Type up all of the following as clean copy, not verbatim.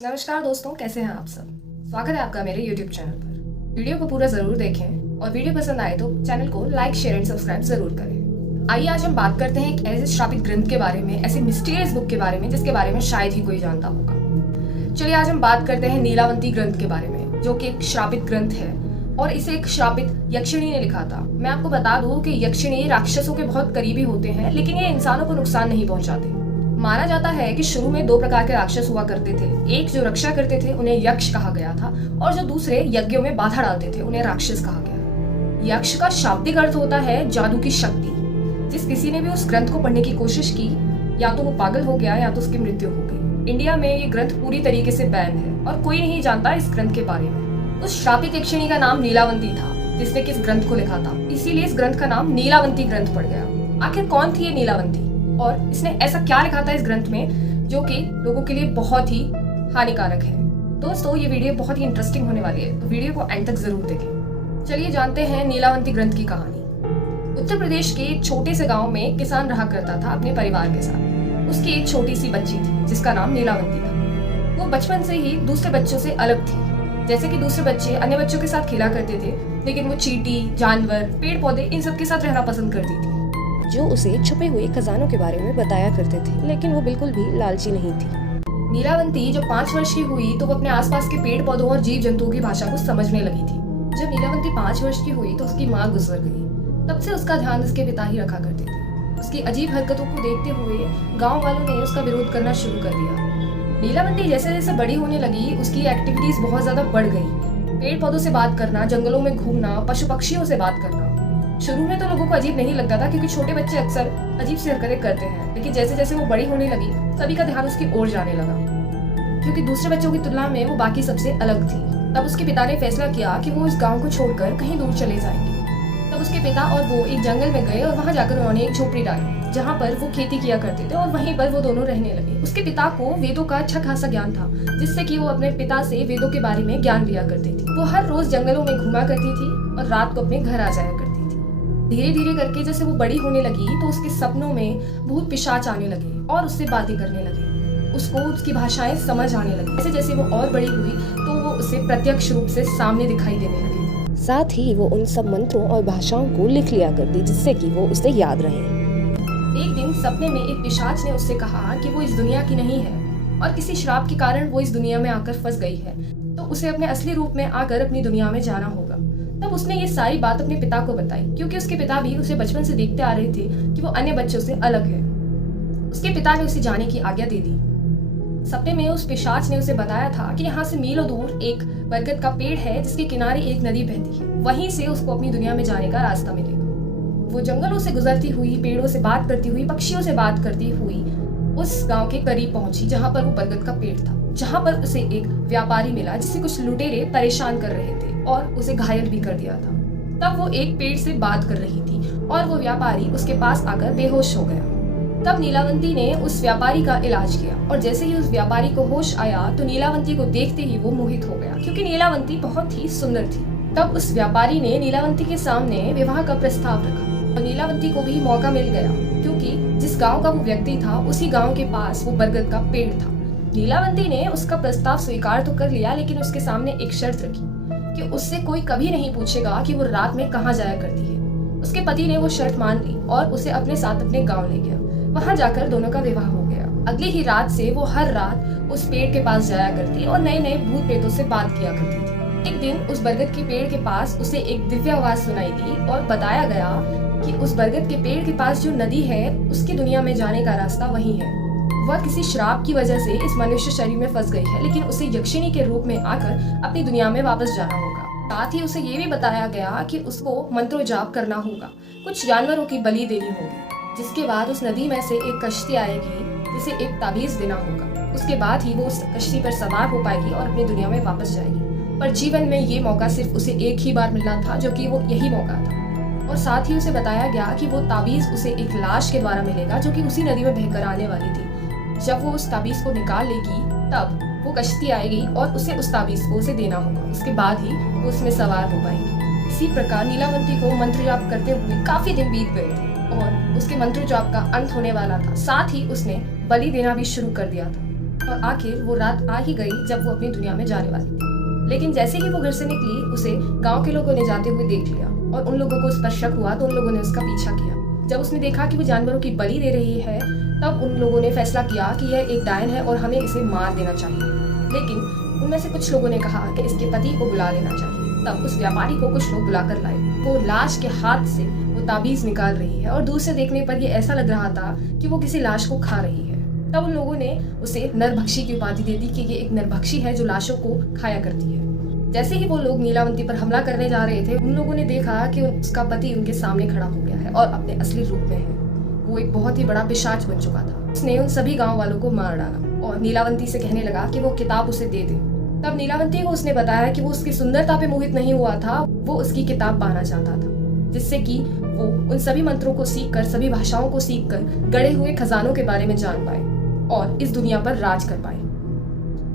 नमस्कार दोस्तों, कैसे हैं आप सब। स्वागत है आपका मेरे YouTube चैनल पर। वीडियो को पूरा ज़रूर देखें और वीडियो पसंद आए तो चैनल को लाइक, शेयर एंड सब्सक्राइब ज़रूर करें। आइए आज हम बात करते हैं एक ऐसे श्रापित ग्रंथ के बारे में, ऐसे मिस्टीरियस बुक के बारे में जिसके बारे में शायद ही कोई जानता होगा। चलिए आज हम बात करते हैं नीलावंती ग्रंथ के बारे में, जो कि एक श्रापित ग्रंथ है और इसे एक श्रापित यक्षिणी ने लिखा था। मैं आपको बता दूं कि यक्षिणी राक्षसों के बहुत करीबी होते हैं, लेकिन ये इंसानों को नुकसान नहीं पहुंचाते। माना जाता है कि शुरू में दो प्रकार के राक्षस हुआ करते थे। एक जो रक्षा करते थे उन्हें यक्ष कहा गया था, और जो दूसरे यज्ञों में बाधा डालते थे उन्हें राक्षस कहा गया। यक्ष का शाब्दिक अर्थ होता है जादू की शक्ति। जिस किसी ने भी उस ग्रंथ को पढ़ने की कोशिश की, या तो वो पागल हो गया या तो उसकी मृत्यु हो गई। इंडिया में ये ग्रंथ पूरी तरीके से बैन है और कोई नहीं जानता इस ग्रंथ के बारे में। उस श्रापित यक्षिणी का नाम नीलावंती था, जिसने कि इस ग्रंथ को लिखा था, इसीलिए इस ग्रंथ का नाम नीलावंती ग्रंथ पड़ गया। आखिर कौन थी ये नीलावंती और इसने ऐसा क्या लिखा था इस ग्रंथ में जो कि लोगों के लिए बहुत ही हानिकारक है। दोस्तों ये वीडियो बहुत ही इंटरेस्टिंग होने वाली है, तो वीडियो को एंड तक जरूर देखें। चलिए जानते हैं नीलावंती ग्रंथ की कहानी। उत्तर प्रदेश के एक छोटे से गांव में एक किसान रहा करता था अपने परिवार के साथ। उसकी एक छोटी सी बच्ची थी जिसका नाम नीलावंती था। वो बचपन से ही दूसरे बच्चों से अलग थी। जैसे कि दूसरे बच्चे अन्य बच्चों के साथ खेला करते थे, लेकिन वो चींटी, जानवर, पेड़ पौधे इन सब के साथ रहना पसंद करती थी, जो उसे छुपे हुए खजानों के बारे में बताया करते थे, लेकिन वो बिल्कुल भी लालची नहीं थी। नीलावंती जब 5 वर्ष की हुई तो वो अपने आसपास के पेड़ पौधों और जीव जंतुओं की भाषा को समझने लगी थी। जब नीलावंती 5 वर्ष की हुई तो उसकी माँ गुजर गई। तब से उसका ध्यान उसके पिता ही रखा करते थे। उसकी अजीब हरकतों को देखते हुए गांव वालों ने उसका विरोध करना शुरू कर दिया। नीलावंती जैसे जैसे बड़ी होने लगी, उसकी एक्टिविटीज बहुत ज्यादा बढ़ गई। पेड़ पौधों से बात करना, जंगलों में घूमना, पशु पक्षियों से बात करना। शुरू में तो लोगों को अजीब नहीं लगता था, क्योंकि छोटे बच्चे अक्सर अजीब सी हरकतें करते हैं, लेकिन जैसे जैसे वो बड़ी होने लगी सभी का ध्यान उसकी ओर जाने लगा, क्योंकि दूसरे बच्चों की तुलना में वो बाकी सबसे अलग थी। तब उसके पिता ने फैसला किया कि वो इस गांव को छोड़कर कहीं दूर चले जाएंगे। तब उसके पिता और वो एक जंगल में गए और वहां जाकर उन्होंने एक झोपड़ी डाली, जहाँ पर वो खेती किया करते थे, और वहीं पर वो दोनों रहने लगे। उसके पिता को वेदों का अच्छा खासा ज्ञान था, जिससे कि वो अपने पिता से वेदों के बारे में ज्ञान लिया करती थी। वो हर रोज जंगलों में घूमा करती थी और रात को अपने घर आ जाया करती थी। धीरे धीरे करके जैसे वो बड़ी होने लगी तो उसके सपनों में भूत पिशाच आने लगे और उससे बातें करने लगे। उसको उसकी भाषाएं समझ आने लगी। जैसे जैसे वो और बड़ी हुई तो वो उसे प्रत्यक्ष रूप से सामने दिखाई देने लगी। साथ ही वो उन सब मंत्रों और भाषाओं को लिख लिया करती, जिससे कि वो उसे याद रहे। एक दिन सपने में एक पिशाच ने उससे कहा कि वो इस दुनिया की नहीं है और किसी श्राप के कारण वो इस दुनिया में आकर फंस गई है, तो उसे अपने असली रूप में आकर अपनी दुनिया में जाना होगा। तब उसने ये सारी बात अपने पिता को बताई, क्योंकि उसके पिता भी उसे बचपन से देखते आ रहे थे कि वो अन्य बच्चों से अलग है। उसके पिता ने उसे जाने की आज्ञा दे दी। सपने में उस पिशाच ने उसे बताया था कि यहाँ से मीलों दूर एक बरगद का पेड़ है, जिसके किनारे एक नदी बहती है, वहीं से उसको अपनी दुनिया में जाने का रास्ता मिलेगा। वो जंगलों से गुजरती हुई, पेड़ों से बात करती हुई, पक्षियों से बात करती हुई उस गांव के करीब पहुंची, जहाँ पर वो बरगद का पेड़ था, जहाँ पर उसे एक व्यापारी मिला जिसे कुछ लुटेरे परेशान कर रहे थे और उसे घायल भी कर दिया था। तब वो एक पेड़ से बात कर रही थी और वो व्यापारी उसके पास आकर बेहोश हो गया। तब नीलावंती ने उस व्यापारी का इलाज किया, और जैसे ही उस व्यापारी को होश आया तो नीलावंती को देखते ही वो मोहित हो गया, क्योंकि नीलावंती बहुत ही सुंदर थी। तब उस व्यापारी ने नीलावंती के सामने विवाह का प्रस्ताव रखा और नीलावंती को भी मौका मिल गया, क्योंकि जिस गाँव का वो व्यक्ति था उसी गाँव के पास वो बरगद का पेड़ था। नीलावंती ने उसका प्रस्ताव स्वीकार तो कर लिया, लेकिन उसके सामने एक शर्त रखी कि उससे कोई कभी नहीं पूछेगा कि वो रात में कहाँ जाया करती है। उसके पति ने वो शर्त मान ली और उसे अपने साथ अपने गांव ले गया। वहां जाकर दोनों का विवाह हो गया। अगली ही रात से वो हर रात उस पेड़ के पास जाया करती और नए नए भूत प्रेतों से बात किया करती थी। एक दिन उस बरगद के पेड़ के पास उसे एक दिव्य आवाज सुनाई दी और बताया गया कि उस बरगद के पेड़ के पास जो नदी है, उसकी दुनिया में जाने का रास्ता वही है। वह किसी श्राप की वजह से इस मनुष्य शरीर में फंस गई है, लेकिन उसे यक्षिणी के रूप में आकर अपनी दुनिया में वापस जाना होगा। साथ ही उसे ये भी बताया गया कि उसको मंत्रो जाप करना होगा, कुछ जानवरों की बलि देनी होगी, जिसके बाद उस नदी में से एक कश्ती आएगी जिसे एक ताबीज देना होगा। उसके बाद ही वो उस कश्ती पर सवार हो पाएगी और अपनी दुनिया में वापस जाएगी। पर जीवन में ये मौका सिर्फ उसे एक ही बार मिलना था, जो कि वो यही मौका था। और साथ ही उसे बताया गया कि वो ताबीज उसे एक लाश के द्वारा मिलेगा, जो कि उसी नदी में बहकर आने वाली थी। जब वो उस ताबीज को निकाल लेगी तब वो कश्ती आएगी और उसे उस ताबीज को उसे देना होगा। उसके बाद ही वो उसमें सवार हो पाएगी। इसी प्रकार नीलावंती को मंत्र जाप करते हुए काफी दिन बीत गए थे और उसके मंत्र जाप का अंत होने वाला था। साथ ही उसने बलि देना भी शुरू कर दिया था। और आखिर वो रात आ ही गई जब वो अपनी दुनिया में जाने वाली थी। लेकिन जैसे ही वो घर से निकली, उसे गांव के लोगों ने जाते हुए देख लिया और उन लोगों को उस पर शक हुआ तो उन लोगों ने उसका पीछा किया। जब उसने देखा कि वो जानवरों की बलि दे रही है, तब उन लोगों ने फैसला किया कि यह एक डायन है और हमें इसे मार देना चाहिए। लेकिन उनमें से कुछ लोगों ने कहा कि इसके पति को बुला लेना चाहिए। तब उस व्यापारी को कुछ लोग बुलाकर लाए। वो लाश के हाथ से वो ताबीज निकाल रही है और दूर से देखने पर ये ऐसा लग रहा था कि वो किसी लाश को खा रही है। तब उन लोगों ने उसे नरभक्षी की उपाधि दे दी कि ये एक नरभक्षी है जो लाशों को खाया करती है। जैसे ही वो लोग नीलावंती पर हमला करने जा रहे थे, उन लोगों ने देखा कि उसका पति उनके सामने खड़ा हो गया है और अपने असली रूप में है। वो एक बहुत ही बड़ा पिशाच बन चुका था। उसने उन सभी गांव वालों को मार डाला और नीलावंती से कहने लगा कि वो किताब उसे दे दे। तब नीलावंती को उसने बताया कि वो उसकी सुंदरता पे मोहित नहीं हुआ था, वो उसकी किताब पाना चाहता था, जिससे कि वो उन सभी मंत्रों को सीखकर, सभी भाषाओं को सीखकर गड़े हुए खजानों के बारे में जान पाए और इस दुनिया पर राज कर पाए।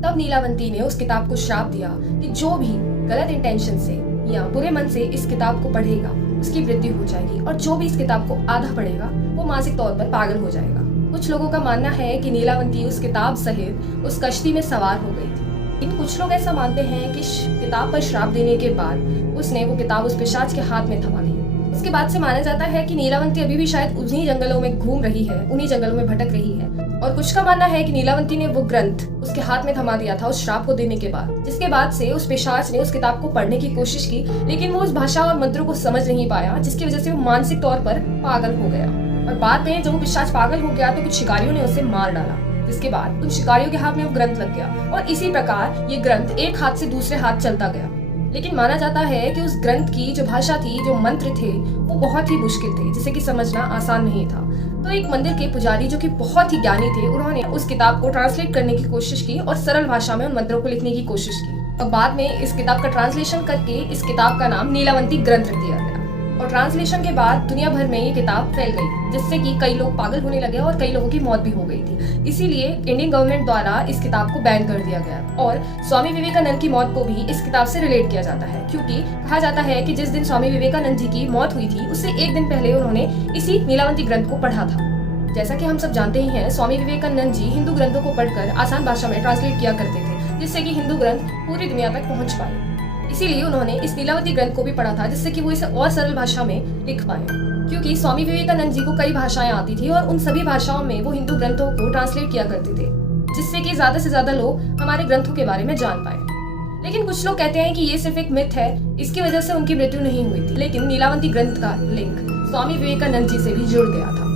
तब नीलावंती ने उस किताब को श्राप दिया कि जो भी गलत इंटेंशन से या बुरे मन से इस किताब को पढ़ेगा उसकी मृत्यु हो जाएगी, और जो भी इस किताब को आधा पढ़ेगा वो मानसिक तौर पर पागल हो जाएगा। कुछ लोगों का मानना है कि नीलावंती उस किताब सहित उस कश्ती में सवार हो गई थी, लेकिन कुछ लोग ऐसा मानते हैं कि किताब पर श्राप देने के बाद उसने वो किताब उस पिशाच के हाथ में थमा ली। उसके बाद से माना जाता है कि नीलावंती अभी भी शायद उन्हीं जंगलों में घूम रही है, उन्हीं जंगलों में भटक रही है। और कुछ का मानना है कि नीलावंती ने वो ग्रंथ उसके हाथ में थमा दिया था उस श्राप को देने के बाद, जिसके बाद से उस पिशाच ने उस किताब को पढ़ने की कोशिश की, लेकिन वो उस भाषा और मंत्रों को समझ नहीं पाया, जिसकी वजह से वो मानसिक तौर पर पागल हो गया। और बाद में जब वो पिशाच पागल हो गया तो कुछ शिकारियों ने उसे मार डाला, जिसके बाद उन शिकारियों के हाथ में वो ग्रंथ लग गया और इसी प्रकार ये ग्रंथ एक हाथ से दूसरे हाथ चलता गया। लेकिन माना जाता है कि उस ग्रंथ की जो भाषा थी, जो मंत्र थे, वो बहुत ही मुश्किल थे, जिसे कि समझना आसान नहीं था। तो एक मंदिर के पुजारी जो कि बहुत ही ज्ञानी थे, उन्होंने उस किताब को ट्रांसलेट करने की कोशिश की और सरल भाषा में उन मंत्रों को लिखने की कोशिश की। और बाद में इस किताब का ट्रांसलेशन करके इस किताब का नाम नीलावंती ग्रंथ रख दिया गया। और ट्रांसलेशन के बाद दुनिया भर में ये किताब फैल गई, जिससे कि कई लोग पागल होने लगे और कई लोगों की मौत भी हो गई थी। इसीलिए इंडियन गवर्नमेंट द्वारा इस किताब को बैन कर दिया गया और स्वामी विवेकानंद की मौत को भी इस किताब से रिलेट किया जाता है, क्योंकि कहा जाता है कि जिस दिन स्वामी विवेकानंद जी की मौत हुई थी उससे एक दिन पहले उन्होंने इसी नीलावंती ग्रंथ को पढ़ा था। जैसा कि हम सब जानते ही हैं, स्वामी विवेकानंद जी हिंदू ग्रंथों को पढ़कर आसान भाषा में ट्रांसलेट किया करते थे, जिससे कि हिंदू ग्रंथ पूरी दुनिया तक पहुंच पाए। इसीलिए उन्होंने इस नीलावती ग्रंथ को भी पढ़ा था, जिससे कि वो इसे और सरल भाषा में लिख पाए, क्योंकि स्वामी विवेकानंद जी को कई भाषाएं आती थी और उन सभी भाषाओं में वो हिंदू ग्रंथों को ट्रांसलेट किया करते थे, जिससे कि ज्यादा से ज्यादा लोग हमारे ग्रंथों के बारे में जान पाए। लेकिन कुछ लोग कहते हैं कि ये सिर्फ एक मिथ है, इसकी वजह से उनकी मृत्यु नहीं हुई थी, लेकिन नीलावती ग्रंथ का लिंक स्वामी विवेकानंद जी से भी जुड़ गया था।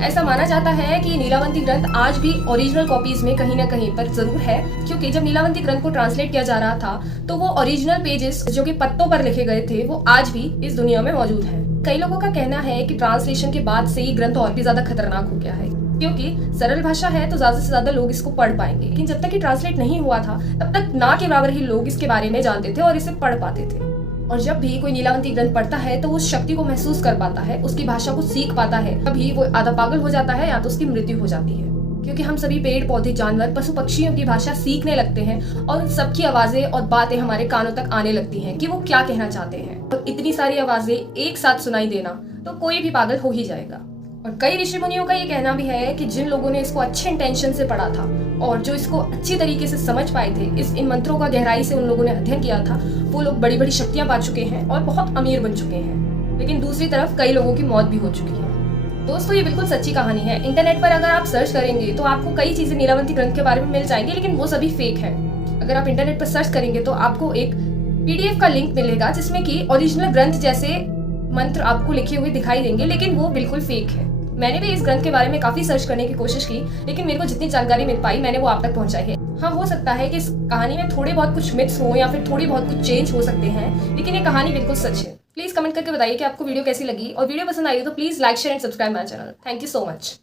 ऐसा माना जाता है कि नीलावंती ग्रंथ आज भी ओरिजिनल कॉपीज में कहीं न कहीं पर जरूर है, क्योंकि जब नीलावंती ग्रंथ को ट्रांसलेट किया जा रहा था तो वो ओरिजिनल पेजेस जो कि पत्तों पर लिखे गए थे वो आज भी इस दुनिया में मौजूद हैं। कई लोगों का कहना है कि ट्रांसलेशन के बाद से ये ग्रंथ और भी ज्यादा खतरनाक हो गया है, क्योंकि सरल भाषा है तो ज्यादा से ज्यादा लोग इसको पढ़ पाएंगे, लेकिन जब तक ये ट्रांसलेट नहीं हुआ था तब तक ना के बराबर ही लोग इसके बारे में जानते थे और इसे पढ़ पाते थे। और जब भी कोई नीलावंती ग्रंथ पढ़ता है तो उस शक्ति को महसूस कर पाता है, उसकी भाषा को सीख पाता है, तभी वो आधा पागल हो जाता है या तो उसकी मृत्यु हो जाती है। क्योंकि हम सभी पेड़ पौधे जानवर पशु पक्षियों की भाषा सीखने लगते हैं और उन सबकी आवाजें और बातें हमारे कानों तक आने लगती हैं कि वो क्या कहना चाहते हैं, और इतनी सारी आवाजें एक साथ सुनाई देना तो कोई भी पागल हो ही जाएगा। और कई ऋषि मुनियों का ये कहना भी है कि जिन लोगों ने इसको अच्छे इंटेंशन से पढ़ा था और जो इसको अच्छी तरीके से समझ पाए थे, इन मंत्रों का गहराई से उन लोगों ने अध्ययन किया था, वो लोग बड़ी बड़ी शक्तियां पा चुके हैं और बहुत अमीर बन चुके हैं। लेकिन दूसरी तरफ कई लोगों की मौत भी हो चुकी है। दोस्तों, ये बिल्कुल सच्ची कहानी है। इंटरनेट पर अगर आप सर्च करेंगे तो आपको कई चीजें नीलावंती ग्रंथ के बारे में मिल जाएंगी, लेकिन वो सभी फेक है। अगर आप इंटरनेट पर सर्च करेंगे तो आपको एक PDF का लिंक मिलेगा जिसमें कि ओरिजिनल ग्रंथ जैसे मंत्र आपको लिखे हुए दिखाई देंगे, लेकिन वो बिल्कुल फेक है। मैंने भी इस ग्रंथ के बारे में काफी सर्च करने की कोशिश की, लेकिन मेरे को जितनी जानकारी मिल पाई मैंने वो आप तक पहुंचाई है। हाँ, हो सकता है कि इस कहानी में थोड़े बहुत कुछ मिथ्स हो या फिर थोड़ी बहुत कुछ चेंज हो सकते हैं, लेकिन ये कहानी बिल्कुल सच है। प्लीज कमेंट करके बताइए कि आपको वीडियो कैसी लगी, और वीडियो पसंद आई हो तो please like, share and subscribe my channel. Thank you so much.